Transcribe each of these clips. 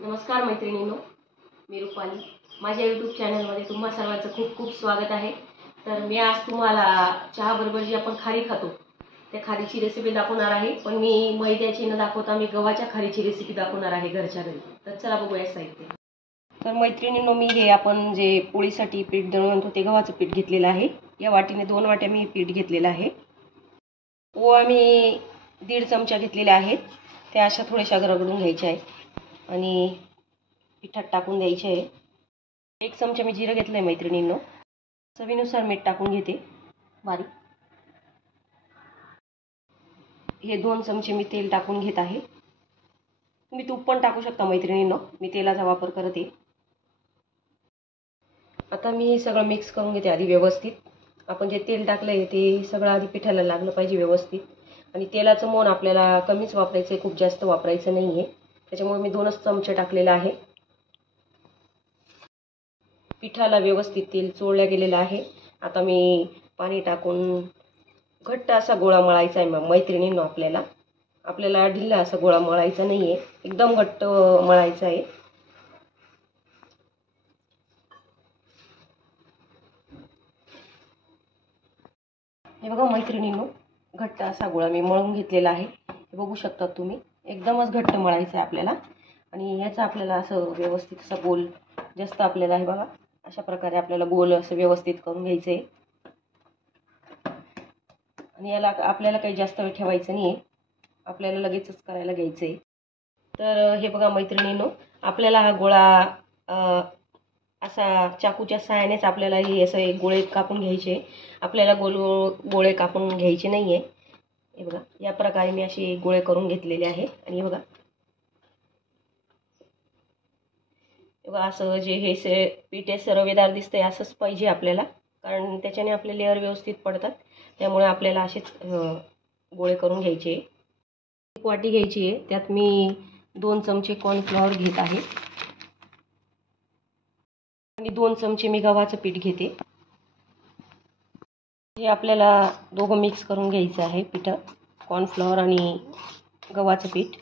नमस्कार मैत्रिणींनो, मी रुपाली. माझ्या यूट्यूब चॅनलमध्ये तुम्हा सर्वांचं खूप खूप स्वागत आहे. तर मी आज तुम्हाला चहाबरोबर जी आपण खारी खातो त्या खारीची रेसिपी दाखवणार आहे. पण मी मैद्याची न दाखवता मी गव्हाच्या खारीची रेसिपी दाखवणार आहे घरच्या घरी. तर चला बघूया साहित्य. तर मैत्रिणींनो, मी हे आपण जे पोळीसाठी पीठ दळून आणतो ते गव्हाचं पीठ घेतलेलं आहे. या वाटीने 2 वाट्या मी पीठ घेतलेलं आहे. ओवा मी 1.5 चमचा घेतलेले आहेत. त्या अशा थोड्याशा रगडून घ्यायच्या आहेत आणि पिठात टाकून द्यायचे आहे. 1 चमचा मी जिरं घेतलं आहे मैत्रिणींनो. चवीनुसार मीठ टाकून घेते बारीक. हे 2 चमचे मी तेल टाकून घेत आहे. तुम्ही तूप पण टाकू शकता मैत्रिणींनो, मी तेलाचा वापर करते. आता मी सगळं मिक्स करून घेते आधी व्यवस्थित. आपण जे तेल टाकलं आहे ते सगळं आधी पिठाला लागलं पाहिजे व्यवस्थित. आणि तेलाचं मोन आपल्याला कमीच वापरायचं आहे, खूप जास्त वापरायचं नाही आहे. त्याच्यामुळे मी 2च चमचे टाकलेला आहे. पिठाला व्यवस्थित तेल चोळलं गेलेलं आहे. आता मी पाणी टाकून घट्ट असा गोळा मळायचा आहे मैत्रिणींनो. आपल्याला ढिल्ला असा गोळा मळायचा नाही आहे, एकदम घट्ट मळायचा आहे. हे बघा मैत्रिणींनो, घट्ट असा गोळा मी मळून घेतलेला आहे. हे बघू शकता तुम्ही, एकदमच घट्ट मळायचं आहे आपल्याला. आणि याचा आपल्याला असं व्यवस्थित असा गोल जास्त आपल्याला हे बघा अशा प्रकारे आपल्याला गोल असं व्यवस्थित करून घ्यायचं आहे. आणि याला आपल्याला काही जास्त वेळ ठेवायचं नाही आहे, आपल्याला लगेचच करायला घ्यायचं आहे. तर हे बघा मैत्रिणींनो, आपल्याला हा गोळा असा चाकूच्या सहाय्यानेच आपल्याला हे असे गोळे कापून घ्यायचे. आपल्याला गोळे कापून घ्यायचे नाही आहे. हे बघा या प्रकारे मी असे गोळे करून घेतलेले आहे. आणि हे बघा असं जे हे पीठ आहे रवेदार दिसतंय असंच पाहिजे आपल्याला, कारण त्याच्याने आपले लेअर व्यवस्थित पडतात. त्यामुळे आपल्याला असेच गोळे करून घ्यायचे. 1 वाटी घ्यायची आहे, त्यात मी 2 चमचे कॉर्नफ्लॉवर घेत आहे आणि 2 चमचे मी गव्हाचं पीठ घेते. हे आपल्याला दोघं मिक्स करून घ्यायचं आहे, पीठ कॉर्नफ्लॉवर आणि गव्हाचं पीठ.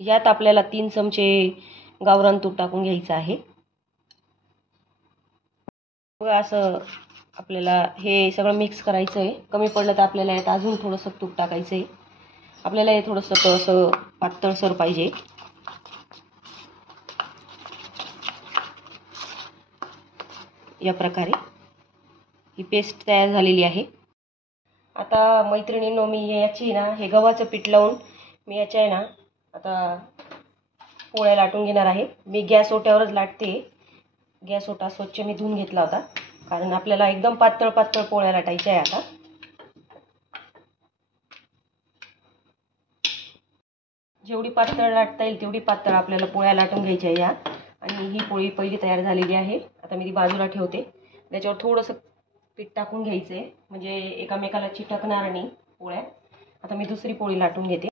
यात आपल्याला 3 चमचे गावरान तूप टाकून घ्यायचं आहे. असं आपल्याला हे सगळं मिक्स करायचं आहे. कमी पडलं तर आपल्याला यात अजून थोडंसं तूप टाकायचं आहे. आपल्याला हे थोडंसं असं पातळसर पाहिजे. या प्रकारे ही पेस्ट तयार झालेली आहे. आता मैत्रिणींनो, मी याची ना हे गव्हाचं पीठ लावून मी याच्या आहे ना आता पोळ्या लाटून घेणार आहे. मी गॅस ओट्यावरच लाटते. गॅस ओटा स्वच्छ मी धुवून घेतला होता, कारण आपल्याला एकदम पातळ पातळ पोळ्या लाटायच्या आहे. आता जेवढी पातळ लाटता येईल तेवढी पातळ आपल्याला पोळ्या लाटून घ्यायच्या आहे या. आणि ही पोळी पहिली तयार झालेली आहे. आता मी ती बाजूला ठेवते. त्याच्यावर थोडंसं पीठ टाकून घ्यायचं आहे, म्हणजे एकामेकाला चिटकणार नाही पोळ्या. आता मी दुसरी पोळी लाटून घेते.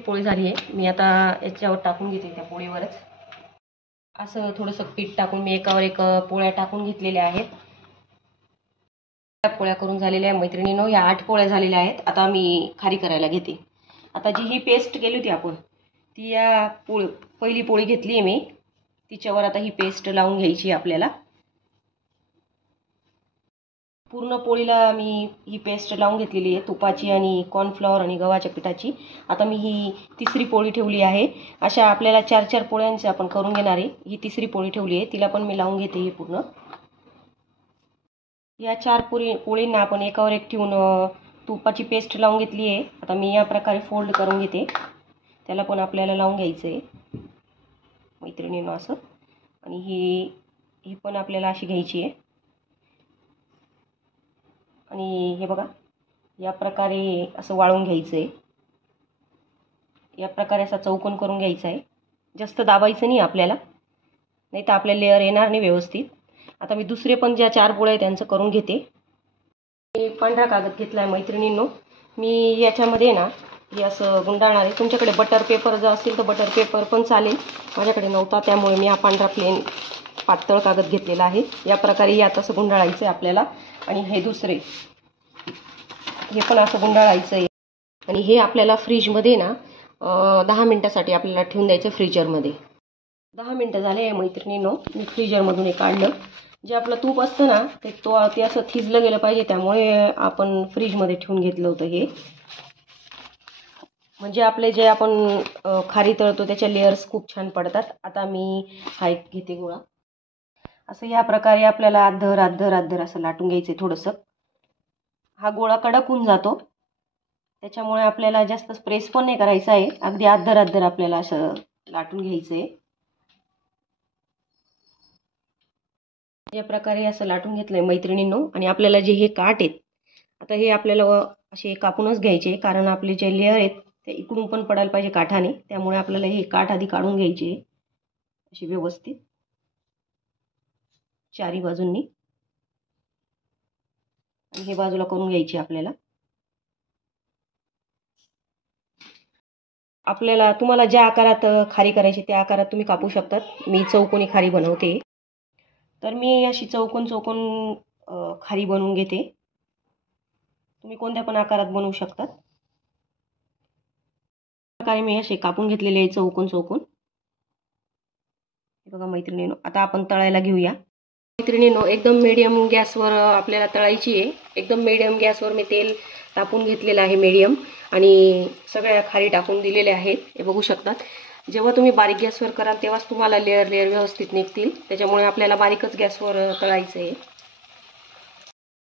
पोळी झाली आहे, मी आता याच्यावर टाकून घेते त्या पोळीवरच. असं थोडंसं पीठ टाकून मी एकावर एक पोळ्या टाकून घेतलेल्या आहेत. पोळ्या करून झालेल्या आहे मैत्रिणींनो. या 8 पोळ्या झालेल्या आहेत. आता मी खारी करायला घेते. आता जी ही पेस्ट केली होती आपण, ती या पहिली पोळी घेतली आहे मी, तिच्यावर आता ही पेस्ट लावून घ्यायची आपल्याला. पूर्ण पोळीला मी ही पेस्ट लावून घेतलेली आहे, तुपाची आणि कॉर्नफ्लॉवर आणि गव्हाच्या पिठाची. आता मी ही तिसरी पोळी ठेवली आहे. अशा आपल्याला 4-4 पोळ्यांचे आपण करून घेणार आहे. ही तिसरी पोळी ठेवली आहे, तिला पण मी लावून घेते. ही पूर्ण या 4 पोळींना आपण एकावर एक ठेवून तुपाची पेस्ट लावून घेतली आहे. आता मी या प्रकारे फोल्ड करून घेते. त्याला पण आपल्याला लावून घ्यायचं आहे मैत्रिणींनो असं. आणि ही पण आपल्याला अशी घ्यायची आहे. आणि हे बघा या प्रकारे असं वाळून घ्यायचं आहे. या प्रकारे असा चौकोन करून घ्यायचा आहे. जास्त दाबायचं नाही आपल्याला, नाही तर आपल्या लेअर येणार नाही व्यवस्थित. आता मी दुसरे पण ज्या 4 पोळ्या आहेत त्यांचं करून घेते. मी पांढरा कागद घेतला आहे मैत्रिणींनो. मी याच्यामध्ये ना हे असं गुंडाळणार आहे. तुमच्याकडे बटर पेपर जर असेल तर बटर पेपर पण चालेल. माझ्याकडे नव्हता, त्यामुळे मी हा पांढरा प्लेन पातळ कागद घेतलेला आहे. या प्रकारे यात असं गुंडाळायचं आहे आपल्याला. आणि हे दुसरे हे पण असं गुंडाळायचं आहे. आणि हे आपल्याला फ्रीजमध्ये ना 10 मिनटासाठी आपल्याला ठेवून द्यायचं फ्रीजरमध्ये. 10 मिनटं झाले मैत्रिणींनो, मी फ्रीजरमधून हे काढलं. जे आपलं तूप असतं ना ते असं थिजलं गेलं पाहिजे, त्यामुळे आपण फ्रीजमध्ये ठेवून घेतलं होतं हे. म्हणजे आपले जे आपण खारी तळतो त्याच्या लेयर्स खूप छान पडतात. आता मी हा एक घेते गोळा. असं या प्रकारे आपल्याला अद्धर असं लाटून घ्यायचं आहे थोडंसं. हा गोळा कडक होऊन जातो, त्याच्यामुळे आपल्याला जास्त प्रेस पण नाही करायचा आहे. अगदी अद्धर आपल्याला असं लाटून घ्यायचं आहे. या प्रकारे असं लाटून घेतलंय मैत्रिणींनो. आणि आपल्याला जे हे काठ आहेत, आता हे आपल्याला असे कापूनच घ्यायचे, कारण आपले जे लेअर आहेत ते इकडून पण पडायला पाहिजे काठाने. त्यामुळे आपल्याला हे काठ आधी काढून घ्यायचे अशी व्यवस्थित चारी बाजूंनी, आणि हे बाजूला करून घ्यायचे आपल्याला. आपल्याला तुम्हाला ज्या आकारात खारी करायची त्या आकारात तुम्ही कापू शकतात. मी चौकोनी खारी बनवते, तर मी अशी चौकोन खारी बनवून घेते. तुम्ही कोणत्या पण आकारात बनवू शकतात. प्रकारे मी असे कापून घेतलेले आहे चौकोन. हे बघा मैत्रिणींनो, आता आपण तळायला घेऊया. मैत्रिणींनो, एकदम मीडियम गॅसवर आपल्याला तळायची आहे. एकदम मीडियम गॅसवर मी तेल तापून घेतलेलं आहे मीडियम, आणि सगळ्या खारी टाकून दिलेल्या आहेत. हे बघू शकतात. जेव्हा तुम्ही बारीक गॅसवर कराल तेव्हाच तुम्हाला लेअर व्यवस्थित निघतील, त्याच्यामुळे आपल्याला बारीकच गॅसवर तळायचं आहे.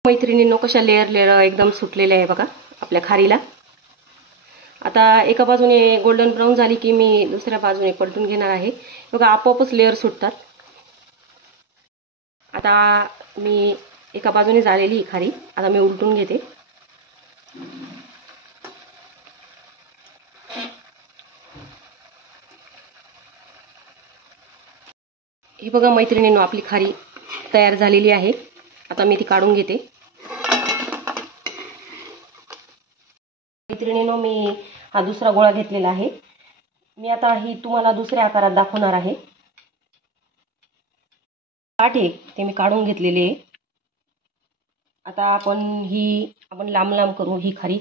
मैत्रिणींनो, कशा लेअर एकदम सुटलेल्या आहे बघा आपल्या खारीला. आता एका बाजूने गोल्डन ब्राऊन झाली की मी दुसऱ्या बाजूने पलटून घेणार आहे. बघा, आपोआपच लेअर सुटतात. आता मी एका बाजूने झालेली ही खारी, आता मी उलटून घेते. ही बघा मैत्रिणींनो, आपली खारी तयार झालेली आहे. आता मी ती काढून घेते. मैत्रिणींनो, मी हा दुसरा गोळा घेतलेला आहे. मी आता ही तुम्हाला दुसऱ्या आकारात दाखवणार आहे. काठ आहे ते मी काढून घेतलेले आहे. आता आपण लांब करू ही खारी.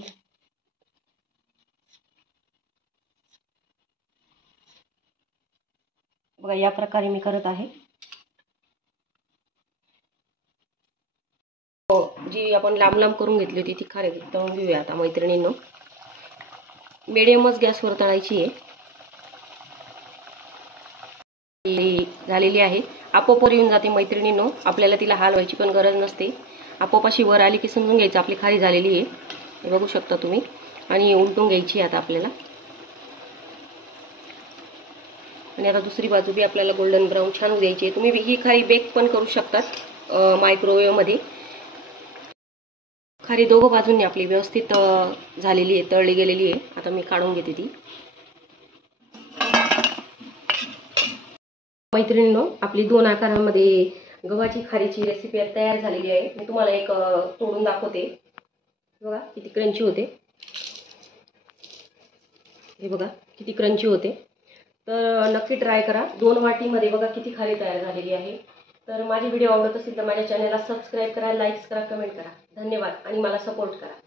बघा, या प्रकारे मी करत आहे. जी आपण लांब करून घेतली होती ती खारी तळून घेऊया आता मैत्रिणींनो. मीडियमच गॅसवर तळायची आहे. झालेली आहे. आपोआप वर येऊन जाते मैत्रिणींनो, आपल्याला तिला हलवायची पण गरज नसते. आपोआप अशी वर आली की समजून घ्यायचं आपली खारी झालेली आहे. हे बघू शकता तुम्ही. आणि उलटून घ्यायची आता आपल्याला. आणि आता दुसरी बाजू बी आपल्याला गोल्डन ब्राऊन छान होऊ द्यायची आहे. तुम्ही ही खारी बेक पण करू शकतात मायक्रोवेव्हमध्ये. खारी दोघं बाजूंनी आपली व्यवस्थित झालेली आहे, तळली गेलेली आहे. आता मी काढून घेते ती. मैत्रिणींनो, आपली 2 आकारामध्ये गव्हाची खारीची रेसिपी तयार झालेली आहे. मी तुम्हाला एक तोडून दाखवते. बघा किती क्रंची होते. हे बघा किती क्रंची होते. तर नक्की ट्राय करा. 2 वाटीमध्ये बघा किती खारी तयार झालेली आहे. तर माझी व्हिडिओ आवडत असेल तर माझ्या चॅनलला सबस्क्राईब करा, लाईक्स करा, कमेंट करा. धन्यवाद आणि मला सपोर्ट करा.